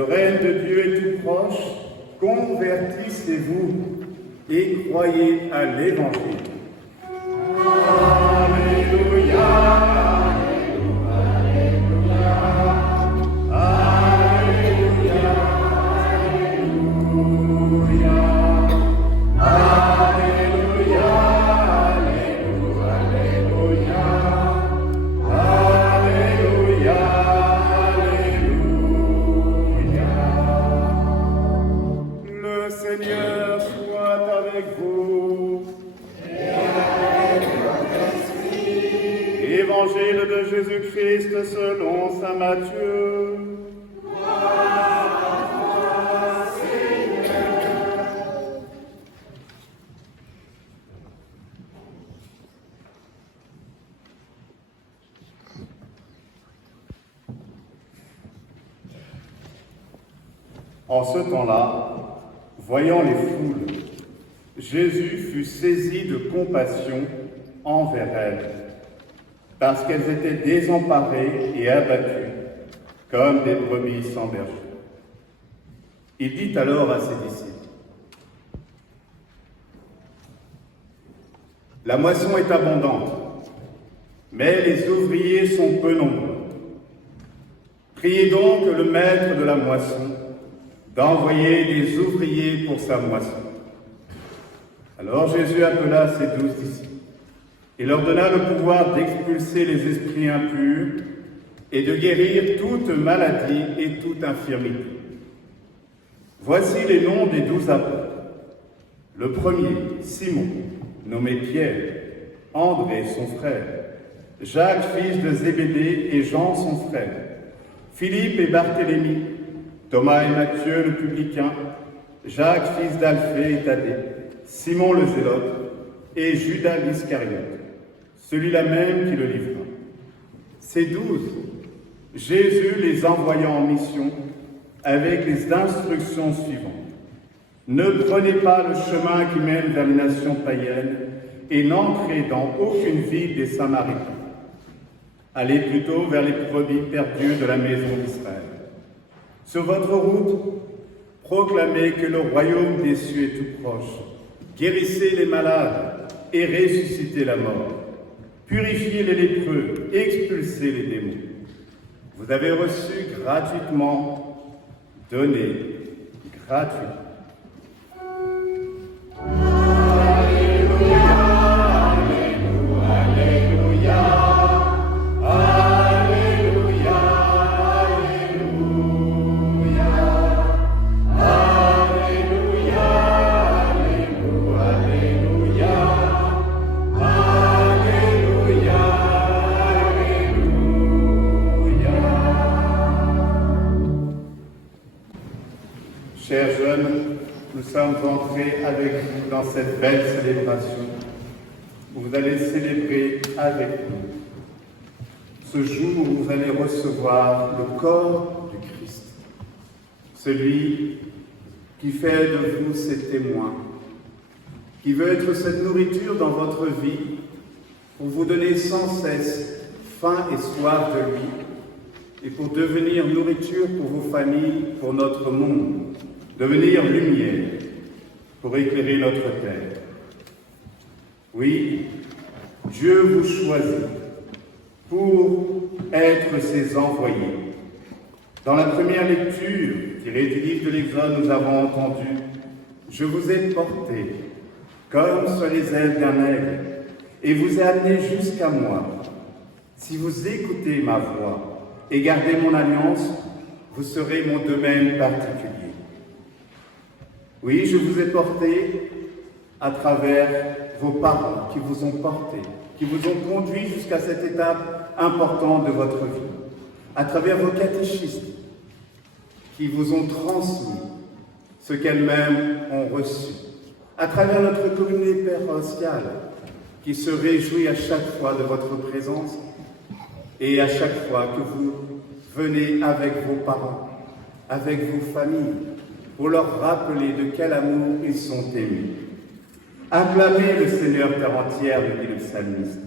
Le règne de Dieu est tout proche, convertissez-vous et croyez à l'Évangile. Alléluia. Évangile de Jésus-Christ selon saint Matthieu. Gloire à toi, Seigneur. En ce temps-là, voyant les foules, Jésus fut saisi de compassion envers elles, parce qu'elles étaient désemparées et abattues, comme des brebis sans berger. Il dit alors à ses disciples, « La moisson est abondante, mais les ouvriers sont peu nombreux. Priez donc le maître de la moisson d'envoyer des ouvriers pour sa moisson. » Alors Jésus appela ses 12 disciples. Il leur donna le pouvoir d'expulser les esprits impurs et de guérir toute maladie et toute infirmité. Voici les noms des 12 apôtres. Le premier, Simon, nommé Pierre, André, son frère, Jacques, fils de Zébédée, et Jean, son frère, Philippe et Barthélemy, Thomas et Matthieu, le publicain, Jacques, fils d'Alphée et Thaddée, Simon le Zélote et Judas l'Iscariote, celui-là même qui le livra. Ces 12, Jésus les envoya en mission avec les instructions suivantes. Ne prenez pas le chemin qui mène vers les nations païennes et n'entrez dans aucune ville des Samaritains. Allez plutôt vers les brebis perdues de la maison d'Israël. Sur votre route, proclamez que le royaume des cieux est tout proche. Guérissez les malades et ressuscitez la mort. Purifiez les lépreux, expulsez les démons. Vous avez reçu gratuitement, donnez gratuitement. Chers jeunes, nous sommes entrés avec vous dans cette belle célébration où vous allez célébrer avec nous ce jour où vous allez recevoir le corps du Christ, celui qui fait de vous ses témoins, qui veut être cette nourriture dans votre vie pour vous donner sans cesse faim et soif de lui et pour devenir nourriture pour vos familles, pour notre monde, devenir lumière pour éclairer notre terre. Oui, Dieu vous choisit pour être ses envoyés. Dans la première lecture, tirée du livre de l'Exode, nous avons entendu « Je vous ai porté comme sur les ailes d'un aigle et vous ai amené jusqu'à moi. Si vous écoutez ma voix et gardez mon alliance, vous serez mon domaine particulier. » Oui, je vous ai porté à travers vos parents qui vous ont porté, qui vous ont conduit jusqu'à cette étape importante de votre vie, à travers vos catéchistes qui vous ont transmis ce qu'elles-mêmes ont reçu, à travers notre communauté paroissiale qui se réjouit à chaque fois de votre présence et à chaque fois que vous venez avec vos parents, avec vos familles, pour leur rappeler de quel amour ils sont aimés. Acclamez le Seigneur terre entière, dit le psalmiste.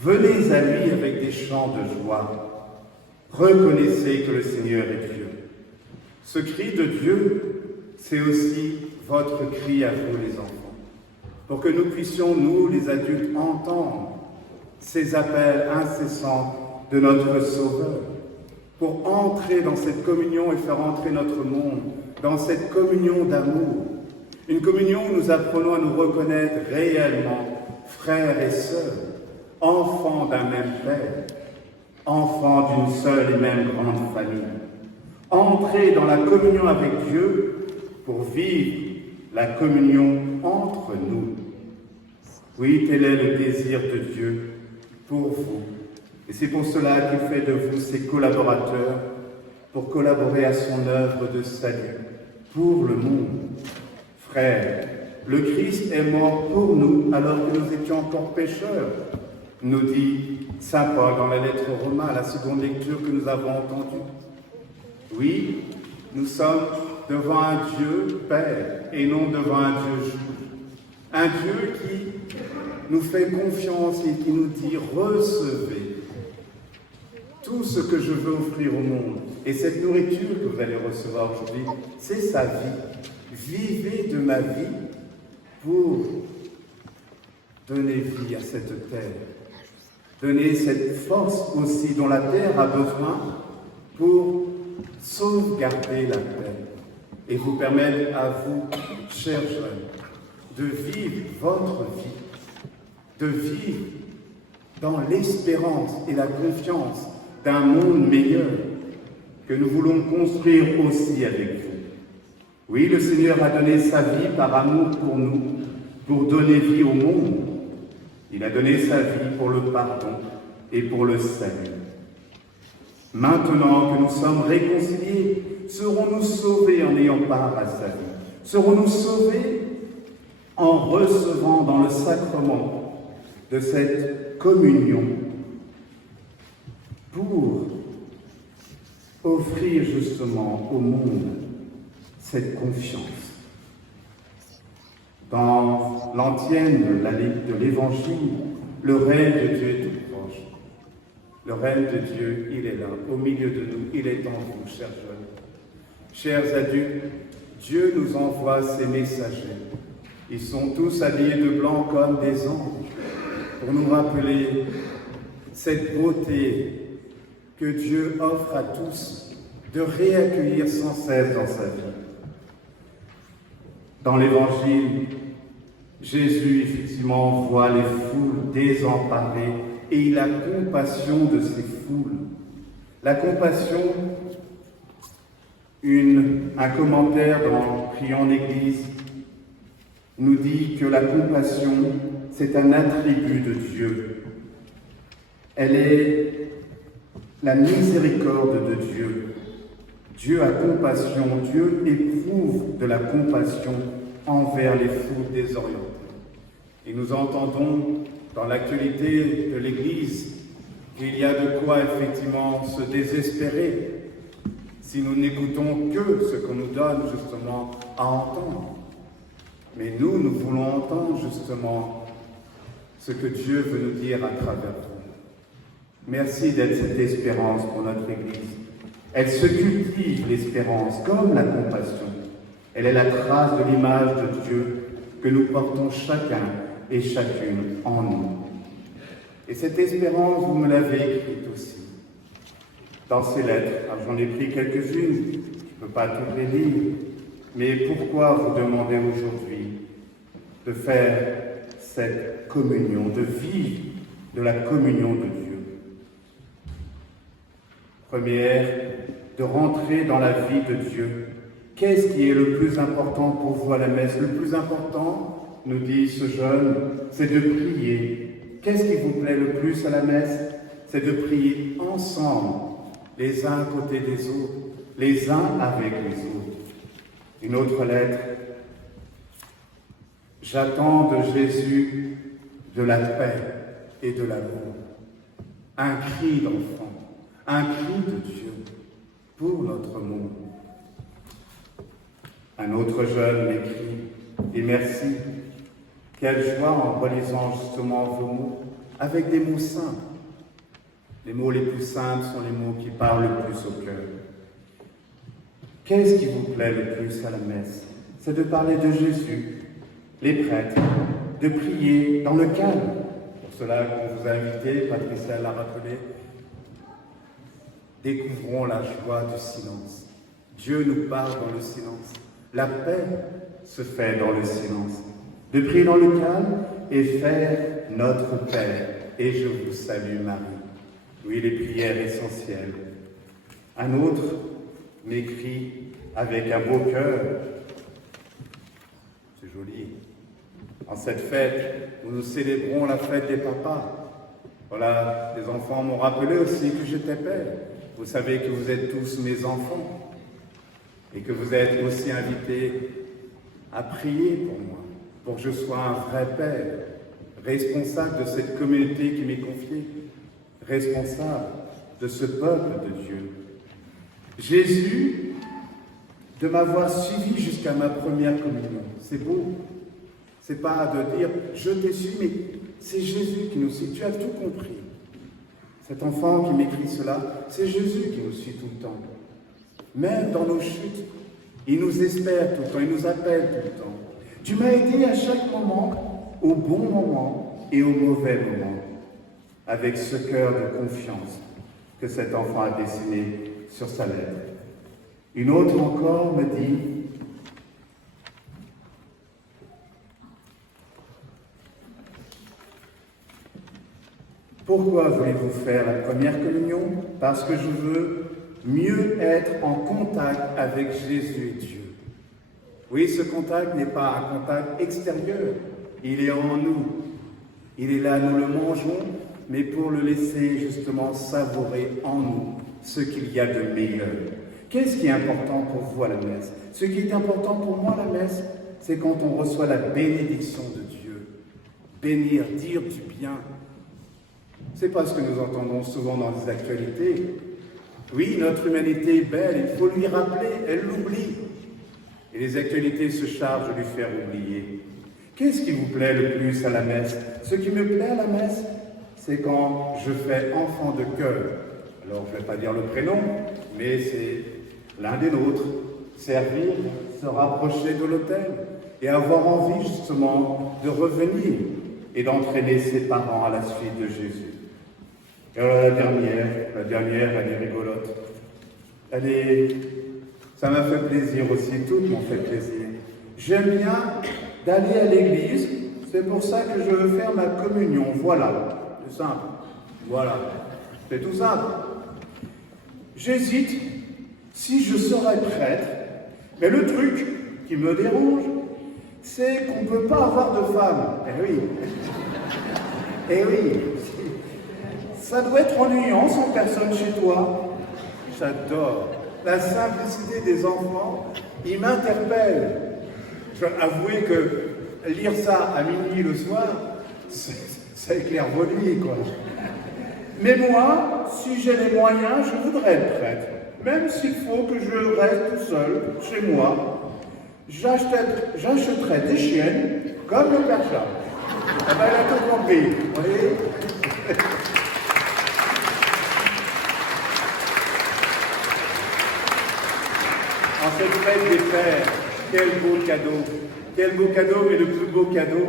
Venez à lui avec des chants de joie. Reconnaissez que le Seigneur est Dieu. Ce cri de Dieu, c'est aussi votre cri à vous les enfants, pour que nous puissions, nous les adultes, entendre ces appels incessants de notre Sauveur, pour entrer dans cette communion et faire entrer notre monde dans cette communion d'amour, une communion où nous apprenons à nous reconnaître réellement frères et sœurs, enfants d'un même Père, enfants d'une seule et même grande famille. Entrer dans la communion avec Dieu pour vivre la communion entre nous. Oui, tel est le désir de Dieu pour vous. Et c'est pour cela qu'il fait de vous ses collaborateurs, pour collaborer à son œuvre de salut, pour le monde. Frères, le Christ est mort pour nous alors que nous étions encore pécheurs, nous dit saint Paul dans la lettre aux Romains, la seconde lecture que nous avons entendue. Oui, nous sommes devant un Dieu Père et non devant un Dieu juge. Un Dieu qui nous fait confiance et qui nous dit « Recevez tout ce que je veux offrir au monde. » Et cette nourriture que vous allez recevoir aujourd'hui, c'est sa vie. Vivez de ma vie pour donner vie à cette terre. Donner cette force aussi dont la terre a besoin pour sauvegarder la paix et vous permettre à vous, chers jeunes, de vivre votre vie, de vivre dans l'espérance et la confiance d'un monde meilleur que nous voulons construire aussi avec vous. Oui, le Seigneur a donné sa vie par amour pour nous, pour donner vie au monde. Il a donné sa vie pour le pardon et pour le salut. Maintenant que nous sommes réconciliés, serons-nous sauvés en ayant part à sa vie? Serons-nous sauvés en recevant dans le sacrement de cette communion pour offrir justement au monde cette confiance? Dans l'antienne de l'Évangile, le règne de Dieu est tout proche. Le règne de Dieu, il est là, au milieu de nous, il est en vous, chers jeunes. Chers adultes, Dieu nous envoie ses messagers. Ils sont tous habillés de blanc comme des anges, pour nous rappeler cette beauté que Dieu offre à tous de réaccueillir sans cesse dans sa vie. Dans l'Évangile, Jésus, effectivement, voit les foules désemparées et il a compassion de ces foules. La compassion, un commentaire dans Prions en Église nous dit que la compassion, c'est un attribut de Dieu. Elle est la miséricorde de Dieu. Dieu a compassion, Dieu éprouve de la compassion envers les foules désorientées. Et nous entendons dans l'actualité de l'Église qu'il y a de quoi effectivement se désespérer si nous n'écoutons que ce qu'on nous donne justement à entendre. Mais nous voulons entendre justement ce que Dieu veut nous dire à travers vous. Merci d'être cette espérance pour notre Église. Elle se cultive, l'espérance, comme la compassion. Elle est la trace de l'image de Dieu que nous portons chacun et chacune en nous. Et cette espérance, vous me l'avez écrite aussi dans ces lettres. Alors, j'en ai pris quelques-unes, je ne peux pas toutes les lire, mais pourquoi vous demandez aujourd'hui de faire cette communion, de vivre de la communion de Dieu? Première, de rentrer dans la vie de Dieu. Qu'est-ce qui est le plus important pour vous à la messe? Le plus important, nous dit ce jeune, c'est de prier. Qu'est-ce qui vous plaît le plus à la messe? C'est de prier ensemble, les uns à côté des autres, les uns avec les autres. Une autre lettre. J'attends de Jésus de la paix et de l'amour. Un cri d'enfant, un cri de Dieu pour notre monde. Un autre jeune m'écrit, et merci, quelle joie en relisant justement vos mots, avec des mots simples. Les mots les plus simples sont les mots qui parlent le plus au cœur. Qu'est-ce qui vous plaît le plus à la messe? C'est de parler de Jésus, les prêtres, de prier dans le calme. Pour cela qu'on vous a invité, Patricia l'a rappelé, découvrons la joie du silence. Dieu nous parle dans le silence. La paix se fait dans le silence. De prier dans le calme et faire notre Père. Et je vous salue Marie. Oui, les prières essentielles. Un autre m'écrit avec un beau cœur. C'est joli. En cette fête où nous célébrons la fête des papas. Voilà, les enfants m'ont rappelé aussi que j'étais père. Vous savez que vous êtes tous mes enfants et que vous êtes aussi invités à prier pour moi, pour que je sois un vrai père, responsable de cette communauté qui m'est confiée, responsable de ce peuple de Dieu. Jésus, de m'avoir suivi jusqu'à ma première communion, c'est beau. C'est pas de dire je t'ai suivi, mais c'est Jésus qui nous suit. Tu as tout compris. Cet enfant qui m'écrit cela, c'est Jésus qui nous suit tout le temps. Même dans nos chutes, il nous espère tout le temps, il nous appelle tout le temps. Tu m'as aidé à chaque moment, au bon moment et au mauvais moment, avec ce cœur de confiance que cet enfant a dessiné sur sa lettre. Une autre encore me dit « Pourquoi voulez-vous faire la première communion? Parce que je veux mieux être en contact avec Jésus et Dieu. » Oui, ce contact n'est pas un contact extérieur, il est en nous. Il est là, nous le mangeons, mais pour le laisser justement savourer en nous ce qu'il y a de meilleur. Qu'est-ce qui est important pour vous à la messe? Ce qui est important pour moi à la messe, c'est quand on reçoit la bénédiction de Dieu. Bénir, dire du bien. C'est pas ce que nous entendons souvent dans les actualités. Oui, notre humanité est belle, il faut lui rappeler, elle l'oublie. Et les actualités se chargent de lui faire oublier. Qu'est-ce qui vous plaît le plus à la messe? Ce qui me plaît à la messe, c'est quand je fais enfant de cœur. Alors, je ne vais pas dire le prénom, mais c'est l'un des nôtres. Servir, se rapprocher de l'autel et avoir envie justement de revenir et d'entraîner ses parents à la suite de Jésus. Et alors la dernière, elle est rigolote. Ça m'a fait plaisir aussi, toutes m'ont fait plaisir. J'aime bien d'aller à l'église, c'est pour ça que je veux faire ma communion, voilà, c'est simple, voilà, c'est tout simple. J'hésite si je serais prêtre, mais le truc qui me dérange, c'est qu'on ne peut pas avoir de femme. Eh oui, eh oui, ça doit être ennuyant sans personne chez toi. J'adore. La simplicité des enfants, ils m'interpellent. Je dois avouer que lire ça à minuit le soir, ça éclaire vos nuits, quoi. Mais moi, si j'ai les moyens, je voudrais être prêtre. Même s'il faut que je reste tout seul, chez moi, j'achèterai des chiennes comme le Père Charles. Eh ben, il a tout compris, vous voyez. En cette fête des pères, quel beau cadeau! Quel beau cadeau, mais le plus beau cadeau,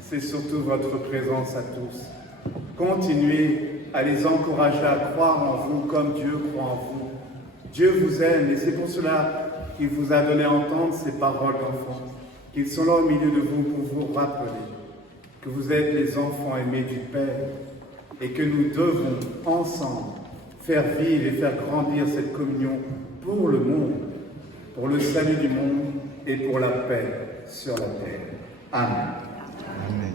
c'est surtout votre présence à tous. Continuez à les encourager à croire en vous comme Dieu croit en vous. Dieu vous aime et c'est pour cela qu'il vous a donné à entendre ces paroles d'enfants, qu'ils sont là au milieu de vous pour vous rappeler que vous êtes les enfants aimés du Père et que nous devons ensemble faire vivre et faire grandir cette communion pour le monde, pour le salut du monde et pour la paix sur la terre. Amen. Amen.